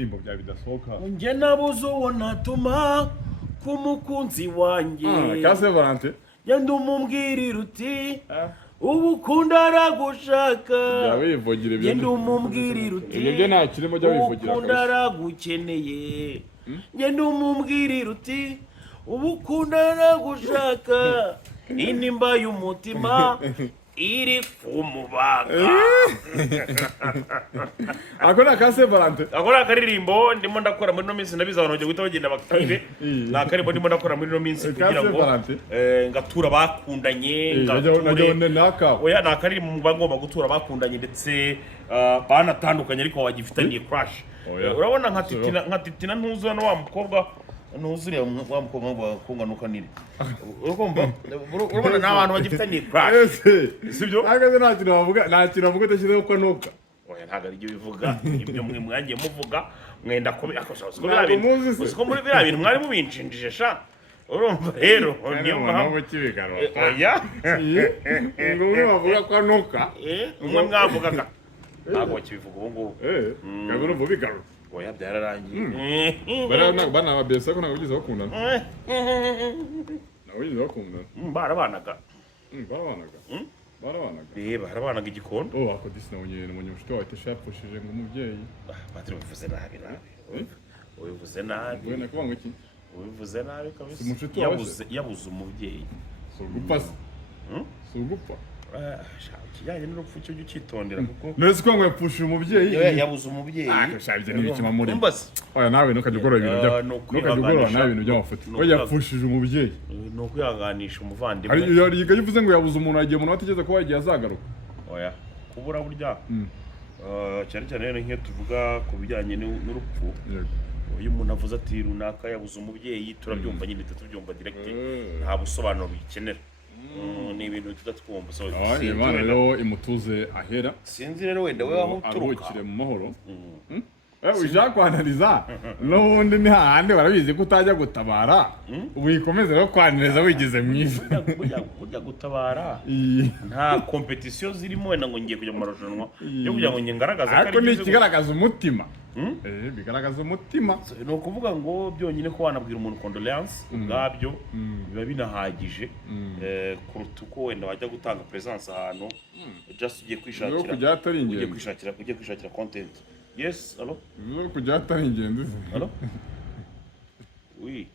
indirimbo bya bidasohoka njye nabuze uwo natuma ku mukunzi wanjye Kase Valente genda umubwirira uti ubu ukunda aragushaka genda umubwirira uti ubu ukunda aragukeneye genda umubwirira uti ubu ukunda aragushaka inimba y'umutima iri kumubaga akora Kase Valente akora akaririmbo ndimo ndakora muri no minsi nabiza abantu bagiye bagenda bakitire na karirimbo ndimo ndakora muri no minsi kugira ngo ngatura bakundanye ngature oya na karirimbo bagomba gutura bakundanye ndetse banatandukanye ariko bagifitaniye crush urabona nka titina ntuzo no wa mukobwa ntuzuriye wa mukobwa kunganuka nire urabona n'abantu bagifitaniye crush sibyo agaze nta kintu bavuga udashyizeho ko nuka oya ntago ari byo bivuga ibyo mwe mwangiye muvuga mwenda ko uziko muri biriya bintu mwari mubinjinjije sha urumva rero niyo mpamvu kibigaro oya ngo umwe bavuga ko nuka umwe mwavugaga ntabwo bakibivuga ubu ngubu ntabwo urumva bigaruka oya byararangiye bana ababesa ko ntabwo bigeze bakundana ntabwo bigeze bakundana barabanaga barabanaga igikondo ako disi nabonye munyushito wawe tesha yapfushije ngo umubyeyi patri ubivuze nabi ubivuze nabi nakuvuga ngo iki ubivuze nabi kabisa yabuze umubyeyi si ugupfa se si ugupfa ikijyanye n'urupfu cyo ucyitondera kuko nuretse ko ngo yapfushije umubyeyi yabuze umubyeyi ibyo n'ibikima muri oya nawe ntukajya ugorora ibintu by'amafoto we yapfushije umubyeyi ni ukwihanganisha umuvandimwe yiga yivuze ngo yabuze umuntu agiye umuntu batigeze ko yagiye azagaruka oya kubura burya cyane cyane rero nk'iyo tuvuga ku bijyanye n'urupfu iyo umuntu avuze ati runaka yabuze umubyeyi turabyumva nyine tubyumva direct nta busobanuro bikenera ni ibintu tudatwumva so Imana rero imutuze ahera sinzi rero wenda we aho uturuka aruhukire mu mahoro ujya kwanariza n'ubundi ni hahandi barabizi ko utajya gutabara wikomeza rero kwaniriza wigize mwiza burya gutabara nta competition zirimo wenda ngo ngiye kujya mu marushanwa yo kugira ngo ngaragaze ariko ni ikigaragaza umutima bigaragaza umutima ni ukuvuga ngo byonyine ko wanabwira umuntu condolence ubwabyo biba binahagije kuruta uko wenda wajya gutanga presence ahantu just ugiye kwishakira content. Yes, allo? Bivuze kujya atari ingenzi se. Allo? Oui.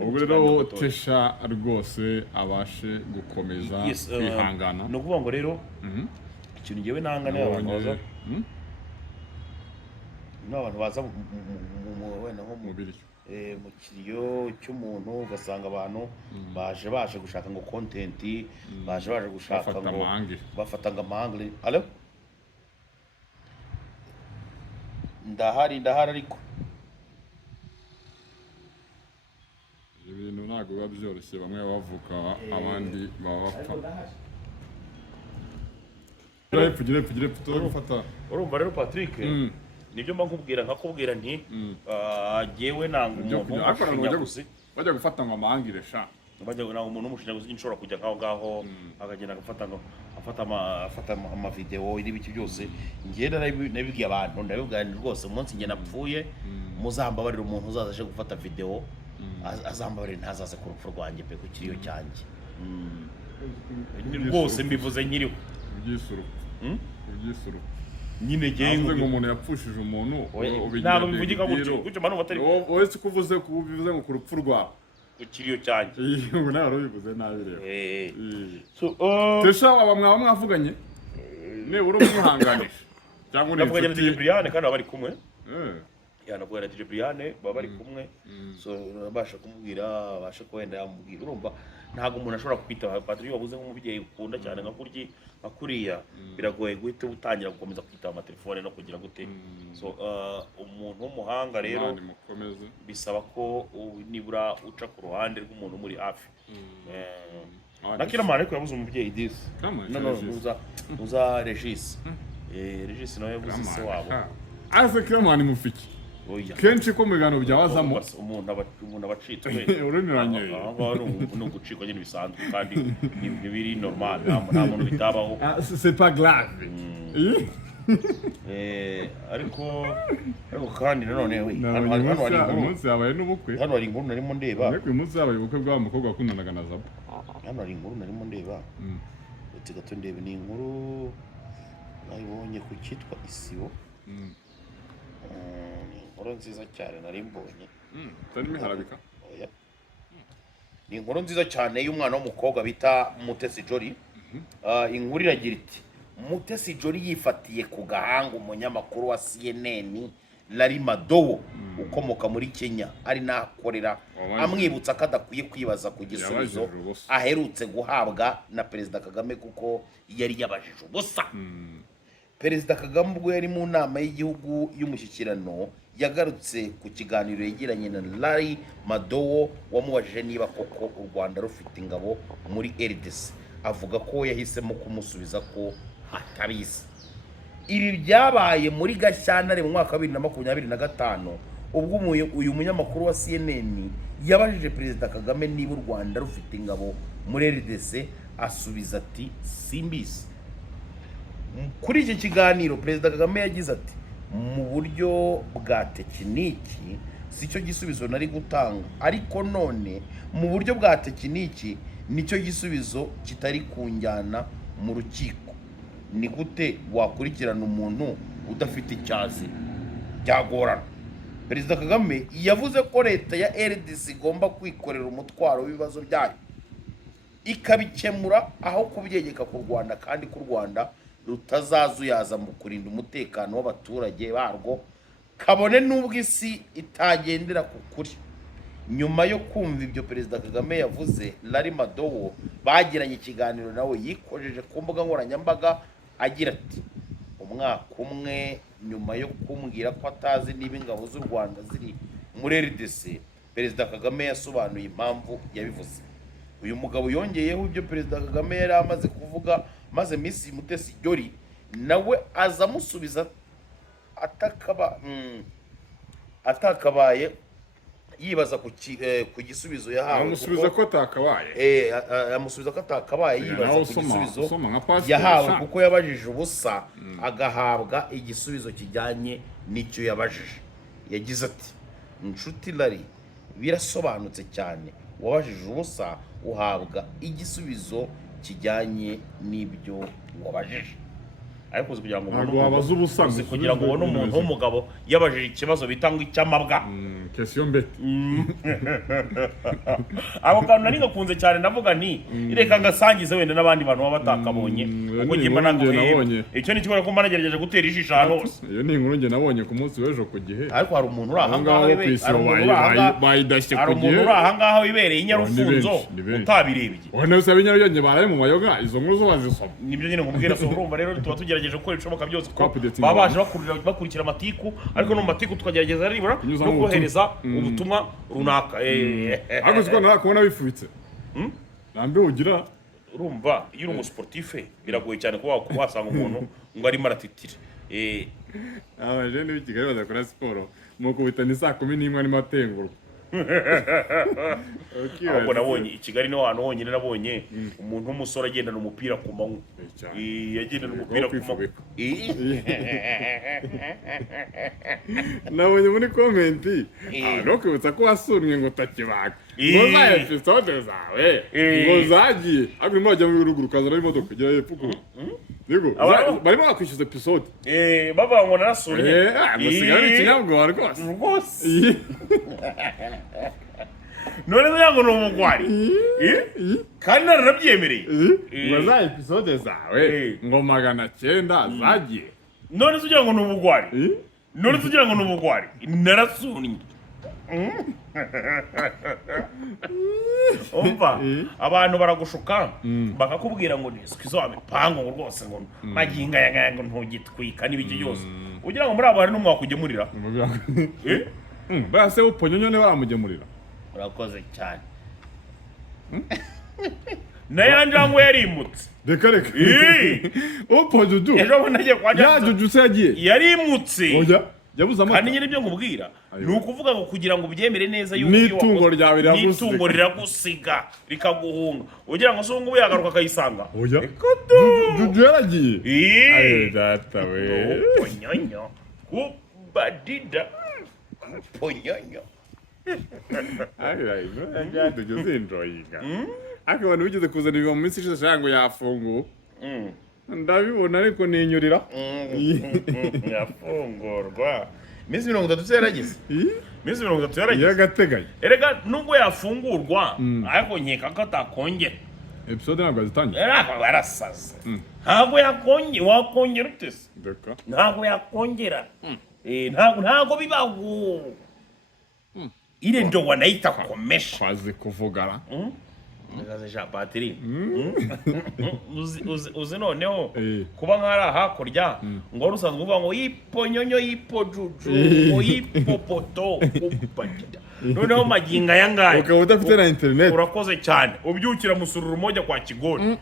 Ubwo rero tesha rwose abashe gukomeza kwihangana. No kuvuga ngo rero ikintu ngewe nanga ne abantu baza n'abantu baza wenda nko mu biryo mu kiriyo cy'umuntu ugasanga abantu baje gushaka ngo content baje gushaka ngo bafata amangre. Allo? Ndahari ariko ibintu ntabwo biba byoroshye bamwe bavuka abandi baba bapfa pugire gufata urumva rero Patrick nibyo mba nkakubwira nti jewe nanga umuntu bajya gufata ngo amahangire sha bajya nanga umuntu umushinyaguzi nshobora kujya ngaho akagenda afata ama video ibiki byose ngenda nabibwiye abantu ndabibwira rwose umunsi nge napfuye muzambabarira umuntu uzaza aje gufata video azambabarira ntazaze ku rupfu rwanjye pe ku kiriyo cyanjye rwose mbivuze nyiriho ubyisuru nyine gengo ngo umuntu yapfushije umuntu ntabwo bivugika gutyo manu batari wowe se kuvuze ngo ku rupfu rwawe ukiriyo cyane ngo nawe bivuze nabi rero tesha aba mwavuganye ne uri umuhanganisha cyangwa uri inshuti DJ Brian kandi bari kumwe yanabwira DJ Brian bari kumwe so nabasha kumubwira abasha ko wenda yamubwira urumva ntago umuntu ashobora kwita Patrick wabuze nk'umubyeyi ukunda cyane nka kuriya biragoye guhita utangira gukomeza kwita amatelefone no kugira gute so umuntu w'umuhanga rero bisaba ko nibura uca ku ruhande rw'umuntu muri hafi nakira mane ko yabuze umubyeyi disi uza Regis nawe yabuze se wabo ase Kiramani mufiki kenshi ko mu biganiro byabazamo umuntu abacitwe urumiranye no gucikwa nyine bisanzwe kandi biri normal nta muntu bitabaho c'est pas grave ariko kandi nanone we umunsi habaye n'ubukwe hano hari inkuru narimo ndeba ariko uyu munsi habaye ubukwe bw'aba mukobwa wakundanaga na Zabo hano hari inkuru narimo ndeba uti gato ndebe ni inkuru nayibonye ku cyitwa Isibo ni inkuru nziza cyane nari mbonye tarimo harabika ni inkuru nziza cyane y'umwana w'umukobwa bita Mutesi Jolly inkuru iragira iti Mutesi Jolly yifatiye ku gahanga umunyamakuru wa CNN Larry Madowo ukomoka muri Kenya ari nakorera amwibutsa ko adakwiye kwibaza ku gisubizo aherutse guhabwa na Perezida Kagame kuko yari yabajije ubusa. Perezida Kagame ubwo yari mu nama y'igihugu y'umushyikirano yagarutse ku kiganiro yagiranye na Larry Madowo wamubajije niba koko u Rwanda rufite ingabo muri RDC, avuga ko yahisemo kumusubiza ko atabizi. Ibi byabaye muri Gashyantare mu mwaka wa 2025 ubwo uyu munyamakuru wa CNN yabajije Perezida Kagame niba u Rwanda rufite ingabo muri RDC, asubiza ati simbizi. Kuri iki kiganiro Perezida Kagame yagize ati mu buryo bwa tekiniki sicyo gisubizo nari gutanga, ariko none mu buryo bwa tekiniki nicyo gisubizo kitari kunjyana mu rukiko. Ni gute wakurikirana umuntu udafite icyazi? Byagorana. Perezida Kagame yavuze ko leta ya RDC igomba kwikorera umutwaro w'ibibazo byayo ikabikemura aho kubyegeka ku Rwanda, kandi ku Rwanda rutazazuyaza mu kurinda umutekano w'abaturage barwo kabone n'ubwo isi itagendera ku kuri. Nyuma yo kumva ibyo Perezida Kagame yavuze, Larry Madowo bagiranye ikiganiro nawe yikojeje ku mbuga nkoranyambaga agira ati umwaka umwe nyuma yo kumbwira ko atazi niba ingabo z'u Rwanda ziri muri RDC, Perezida Kagame yasobanuye impamvu yabivuze. Uyu mugabo yongeyeho ibyo Perezida Kagame yari amaze kuvuga, maze Miss Mutesi Jolly nawe azamusubiza atakabaye yibaza ku gisubizo yahawe. Amusubiza ko atakabaye amusubiza ko atakabaye yibaza ku gisubizo yahawe kuko yabajije ubusa agahabwa igisubizo kijyanye n'icyo yabajije. Yagize ati inshuti Larry, birasobanutse cyane, wabajije ubusa uhabwa igisubizo kijyanye n'ibyo wabajije. Ariko kugira ngo ubone umuntu w'umugabo yabajije ikibazo bitanga icyamabwa question mbete abo kantu nari gakunze cyane, ndavuga nti reka ngasangize wenda n'abandi bantu baba batakabonye ubwo ngimba nabonye icyo ni kibora ko mbanageregeje gutera ishishano. Iyo ni inkuru nge nabonye ku munsi w'ejo ku gihe, ariko hari umuntu uri aha ngaho bayidashye ku gihe, uri aha ngaho ibereye inyarufunzo utabirebye ubona bisa binyarugenge baraye mu mayoga, izo nkuru zo bazisoma. Nibyo nyine nkubwira, so urumva rero tuba tugerageje gukora ibishoboka byose ko babaje bakurikira amatiku, ariko no matiku tukagerageza nibura no kohereza ubutumwa runaka. Ariko siko narakubona bifubitse nambe ugira, urumva iyo uri umusportife biragoye cyane kuba wasanga umuntu ngo arimo aratitira. Abajene b'ikigali bazakora siporo mu kubitana saa 11 arimo atengurwa. Ahubwo nabonye i Kigali niho hantu honyine nabonye umuntu w'umusore agendana umupira ku manywa. Yagendana umupira ku manywa. Nabonye muri komenti no kwibutsa ko wasunwe ngo utakibaga ngo za episode zawe ngo zagiye, ariko bajya mu ruguru kazana imodoka gira yepfuko. Yego barimo bakwishyuza episode baba ngo narasunye gusigaye ikinyabwo rwose. None ngo ni umugwari kandi narabyemereye ngo za episode zawe ngo 900 zagiye. None ugira ngo ni umugwari, none ugira ngo ni umugwari narasunye. Umva abantu baragushuka bakakubwira ngo niskizo abipango ngo rwose ngo maginga yango ntugitwika n'ibiki byose, ugira ngo muri abo hari n'umwe wakugemurira. Base uponyonyone baramugemurira. Urakoze cyane. Nayanjangwe yarimutse. Reka upojuju ejo bonaje kwajya yajuju se yagiye yarimutse. Oya yabuze amata kandi nyine ibyo ngubwira ni ukuvuga ngo kugira ngo ubyemere neza yuko n'itungo ryawe n'itungo riragusiga rikaguhunga ugira ngo se ubu ngubu yagaruka akayisanga oya Dudu yaragiye ayo data we ponyonyo kubadida ponyonyo ayo tugeze enjoyinga ariko abantu bigeze kuzana ibiba mu minsi ishize shango yafunguwe ndabibona ariko ninyurira yafungurwa iminsi 30 yaragize iminsi 30 yaragize y'agateganyo erega nubwo yafungurwa ariko nkeka ko atakongera episode ntabwo azitangiye barasaze ntabwo wakongera utese ntabwo yakongera ntabwo bibaho ile ndo wanaita kukomesha kwazi kuvugana Nagaze batiri uzi noneho kuba nkari hakurya ngo rusanzwe uvuga ngo yiponyonyo yipojuju ngo yipopoto kupatida noneho maginga yangaye ukaba udafite na internet urakoze cyane ubyukira musururu moja kwa Kigori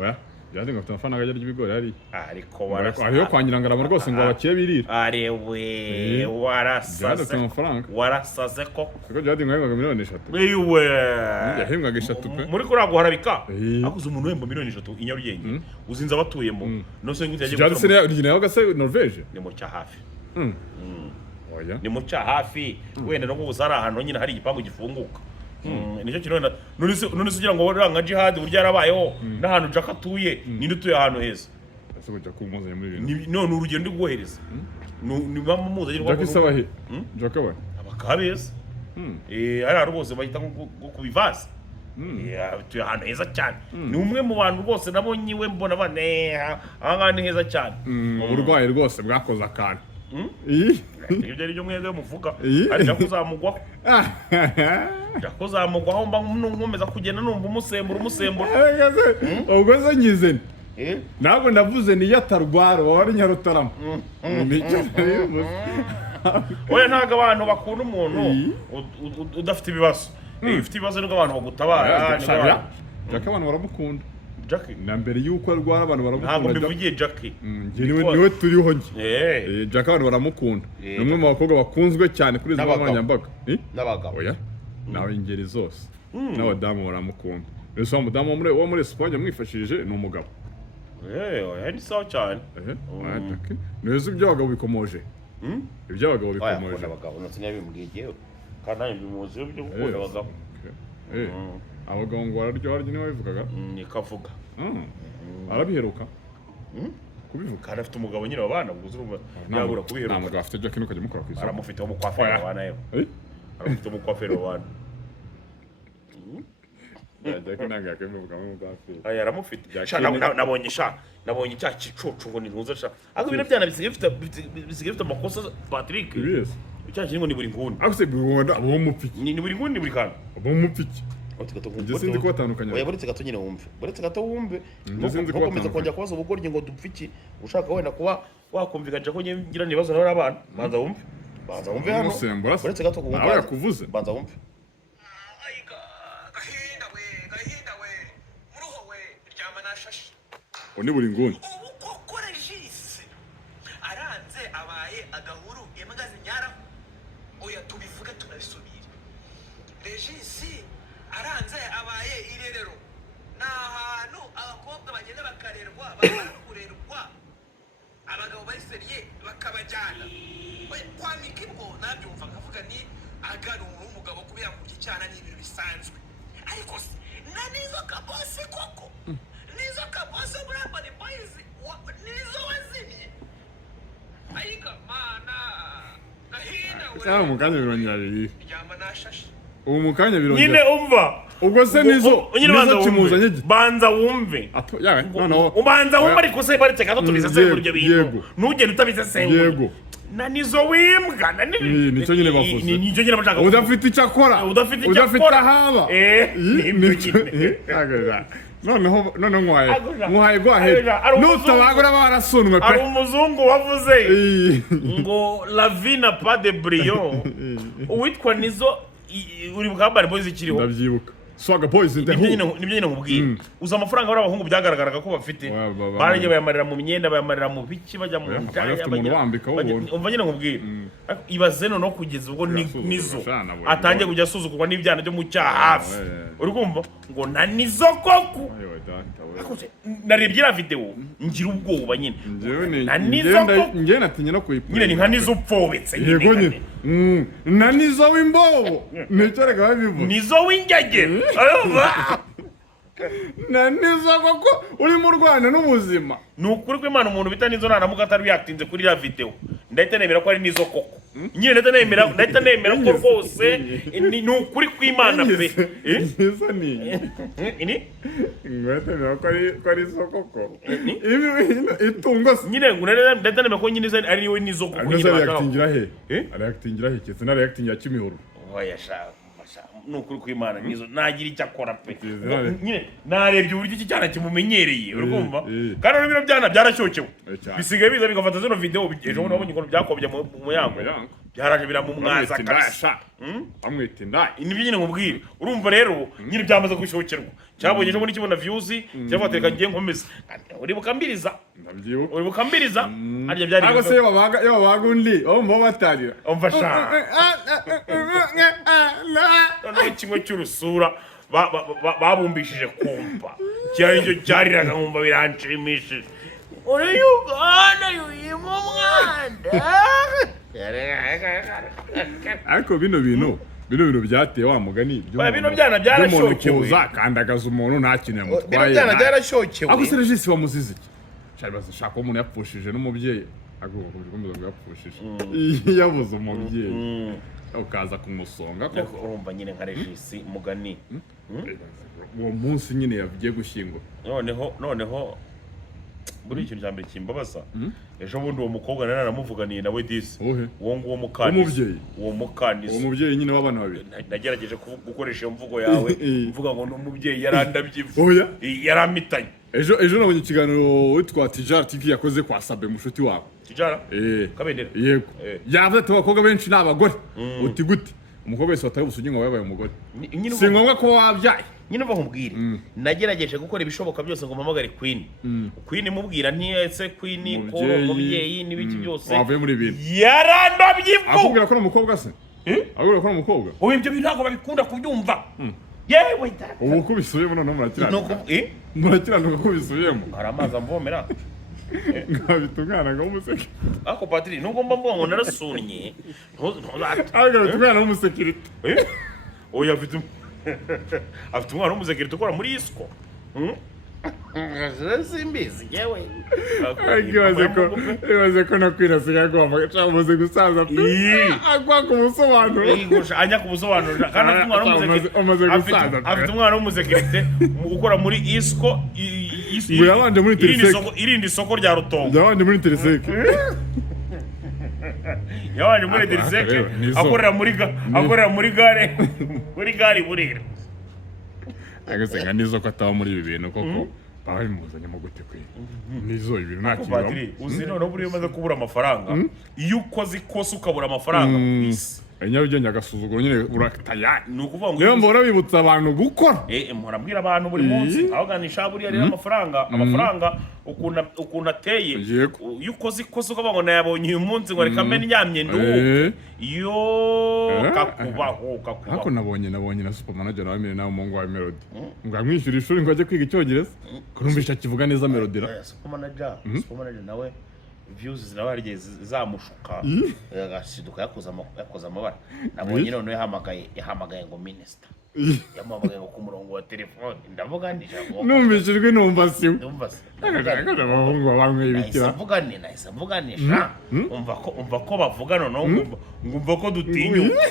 oya byandi ngo tafana gajya ry'ibigori ari ariko warasa ariyo kwangirangara rwose ngo abakire birira arewe warasaze warasaze koko byandi ngo yahembwaga miliyoni 3 ewe yahembwaga 3 pe muri kuri aguharabika akuze umuntu wemba miliyoni 3 inyarugenge uzinza batuyemo no se ngute yagiye byandi se original gase Norvege ni mu cya hafi oya ni mu cya hafi wenda no kubuzara ahantu nyine hari igipangu gifunguka nicyo kintu none se ugira ngo ranga jihad burya yarabayeho n'ahantu Jack atuye ninde utuye ahantu heza ese kujya kumuzanya muri ibintu none urugendo rwohereza ni mama muzanye Jack isabahe Jack we abakabeza ari rwose bahita ngo kubivaza tuye ahantu heza cyane ni umwe mu bantu rwose nabonye we mbona baneha ahangana heza cyane uburwayi rwose bwakoze akantu ibyo ari byo mwebwe muvuga ariko kuzamugwaho kuzamugwaho mba nkomeza kugenda numva umusemburo ubwo se nyize ntabwo ndavuze ni yatarwara wari Nyarutarama oya ntabwo abantu bakunda umuntu udafite ibibazo ufite ibibazo nibwo abantu bagutabara Jack abantu baramukunda Jackie na mbere yuko arwara abantu baramukunda ntabwo mbivugiye Jackie niwe turiho njye Jack abantu baramukunda ni umwe mu bakobwa bakunzwe cyane kuri izo nkoranyambaga n'abagabo oya nawe ingeri zose n'abadamu baramukunda ese wa mudamu wo muri Espagne mwifashije ni umugabo oya ni sawa cyane neza iby'abagabo bikomoje iby'abagabo bikomoje abagabo natse nyabimbwiye kandi nanjye bimuzi byo gukunda abagabo abagabo ngo bararyoha niwe wabivugaga ni kavuga arabiheruka kubivuga kandi afite umugabo nyine wabana ngo uzurumva yabura kubiheruka nta mugabo afite Jack nukajya mukora ku isoko aramufite mu kwafera wabana yewe aramufite mu kwafera wabana Jack nanga yakemuvuga mu kwafera aya aramufite nabonye cya kicucu ngo ni ntuza sha ako bino byana bisigaye bifite amakosa Patrick cya kintu ngo ni buri nguni akose bibonda abo mupiki ni buri nguni buri kantu abo mupiki Sinzi ko batandukanye. Oya buretse gato nyine wumve. Buretse gato wumve. Nukomeza kongera kubaza ubugoryi ngo dupfiki. Ushaka wenda kuba wakumvikana ko ngira nibazo nawe abana. Banza wumve. Banza wumve hano. Buretse gato kuvuga. Nawe yakuvuze. Banza wumve. Gahinda we. Muruho we. Ryama nashashi. Oni buri nguni. Uko regisi. Aranze abaye agahuru yemagaze nyara. Oya tubivuga tunabisubira. Regisi aranze abaye irerero n'ahantu abakobwa bagenda bakarerwa bakakurerwa abagabo bayiseriye bakabajyana kwa mikibwo nabyumva nkavuga ni agarura umugabo kubera kurya cyane n'ibintu bisanzwe ariko na nizo kabose koko nizo kabose muri Urban Boys nizo wazimye ayiga mana Gahinda we mukanya birongera biri ryama nashashi ubu mukanya birongera nyine umva ubwo se nizo kimuzanye giti banza wumve yawe noneho ubanza wumva ariko se baretse gato tubisesengura ibyo bintu ntugende utabisesengura yego na nizo wimbwa na nicyo nyine bavuze nicyo nyine bashaka udafite icyo akora udafite ahaba noneho nkwaye gwahe nutabagura barasunwe pe ari umuzungu wavuze ngo la vie n'a pas de brillant uwitwa nizo uri bwa Urban Boys ikiriho ndabyibuka Swagga Boys in the nibyo hood. nyine nkubwira uza amafaranga bari abahungu byagaragaraga ko bafite baragiye bayamarira mu myenda bayamarira mu biki bajya mu umva nyine nkubwira ibaze no kugeza ubwo nizo atangiye kujya asuzugurwa n'ibyana byo mu cyaha hafi uri kumva ngo na nizo koko narebye iriya video ngira ubwoba nyine na nizo koko njye natinye no kuyipa nyine ni nka nizo upfobetse yego nyine na nizo w'imbobo necerega babivuga nizo w'ingage na nizo koko uri mu Rwanda n'ubuzima ni ukuri kw'Imana umuntu bita nizo naramuka atari yatinze kuri iriya video ndahita nemera ko ari nizo koko nyine ndahita nemera ko rwose ni ukuri kw'Imana pe nizo ni ngwete nemera ko ari nizo koko itungo nyine ndahita nemera ko nyine ari niwe nizo koko nyine reactingira he kese na reacting ya Kimihoro oya sha nukuri kw'Imana nizo nagira icyo akora pe nyine narebye uburyo iki cyana kimumenyereye urumva kandi n'ibiro byana byarashyokewe bisigaye biza bigafata zino video ejo bundi wabonye ukuntu byakobye mu yango byaraje biramumwaza kabisa amwita indaya nibyo nyine nkubwire urumva rero nyine byamaze gushokerwa cyabonye ejo bundi kibona views cyafateka ngiye nkomeza uribuka mbiriza arya byari ariko se babaga undi bamva batarira umva sha noneho kimwe cy'urusura babumbishije kumpa cyariraga nkumva biranshimishije uri Uganda yuyimo umwanda ariko bino bintu byateye wa mugani bino byana byarashyokewe kandagaza umuntu nta kintu yamutwaye bino byana byarashyokewe ako se Regis wamuzize iki cyari shaka ko umuntu yapfushije n'umubyeyi agomba kubikomeza ngo yapfushije yabuze umubyeyi ukaza kumusonga ko urumva nyine nka Regis mugani uwo munsi nyine yagiye gushyingura noneho muri ikintu cya mbere kimbabaza ejo bundi uwo mukobwa naramuvuganiye nawe disi uwo nguwo mukandisi uwo mubyeyi nyine w'abana babiri nagerageje gukoresha iyo mvugo yawe mvuga ngo n'umubyeyi yarandabye yaramitanye ejo nabonye ikiganiro witwa Tijara TV yakoze kwa Sabe mushuti wawe Tijara kabendera yego yavuze ati abakobwa benshi ni abagore uti gute umukobwa wese wataye ubusugi ngo yabaye umugore si ngombwa ko wabyaye nyine bakubwira nagerageje gukora ibishoboka byose ngo mpamagare Queen mubwira ntiyetse Queen ko umubyeyi n'ibiki byose wavuye muri ibintu yarandabye ivu akubwira ko umukobwa se akubwira ko umukobwa ibyo bintu ntabwo babikunda kubyumva yewe ubu kubisubiyemo noneho murakiranuka kubisubiyemo hari amazi amvomera nkabita umwana w'umusekirite ako Patiri nubwo mba mvuga ngo narasunnye agabita umwana w'umusekirite oya afite umwana w'umusekirite ukora muri isco simbizi yewe ibaze ko nakwirasiga agomba umaze gusaza akwaka ubusobanuro anya kubusobanurira kandi afite umwana w'umusekirite ukora muri isco yabanje muri Tereseke irindi soko rya Rutongo yabanje muri Tereseke yabanje muri Tereseke akorera muri gare Burera agasenga nizo ko ataba muri ibi bintu koko babimuzanyemo gute kwe nizo ibintu nta kintu uzi noneho buriya umaze kubura amafaranga iyo ukoze ikosa ukabura amafaranga ku isi nyabugenge agasuzuguro nyine urataya ni ukuvuga ngo niyo mbora bibutsa abantu gukora murabwira abantu buri munsi aho ganisha buriya rero amafaranga ukuntu ateye iyo ukoze ikosa ukavuga ngo nayabonye uyu munsi ngo reka mbe ndyamye nduhuke iyo kakubaho ariko nabonye na supermanager nawe mbere nawe umuhungu wa Melody ngo amwishyura ishuri ngo ajye kwiga icyongereza kurumvisha kivuga neza Melody supermanager nawe views zinawe harigihe zamushuka agashiduka yakoze amabara nabonye none yahamagaye ngo minister yamuhamagaye ku murongo wa telefone ndavuga numvishijwe numva siwe abahungu bamwe ibikira nahise mvuganisha umva ko bavuga noneho ngumva ko dutinyuka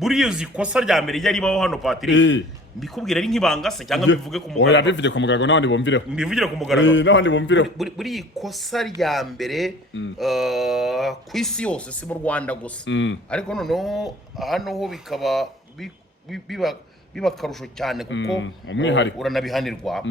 buriya uzi ikosa rya mbere ryari ribaho hano Patiri mbikubwira ari nk'ibanga se cyangwa bivuge ku mugaragaro bivuge ku mugaragaro n'abandi bumvireho mbivugire ku mugaragaro n'abandi bumvireho buri ikosa rya mbere ku isi yose si mu Rwanda gusa ariko noneho hano ho bikaba biba akarusho cyane kuko uranabihanirwa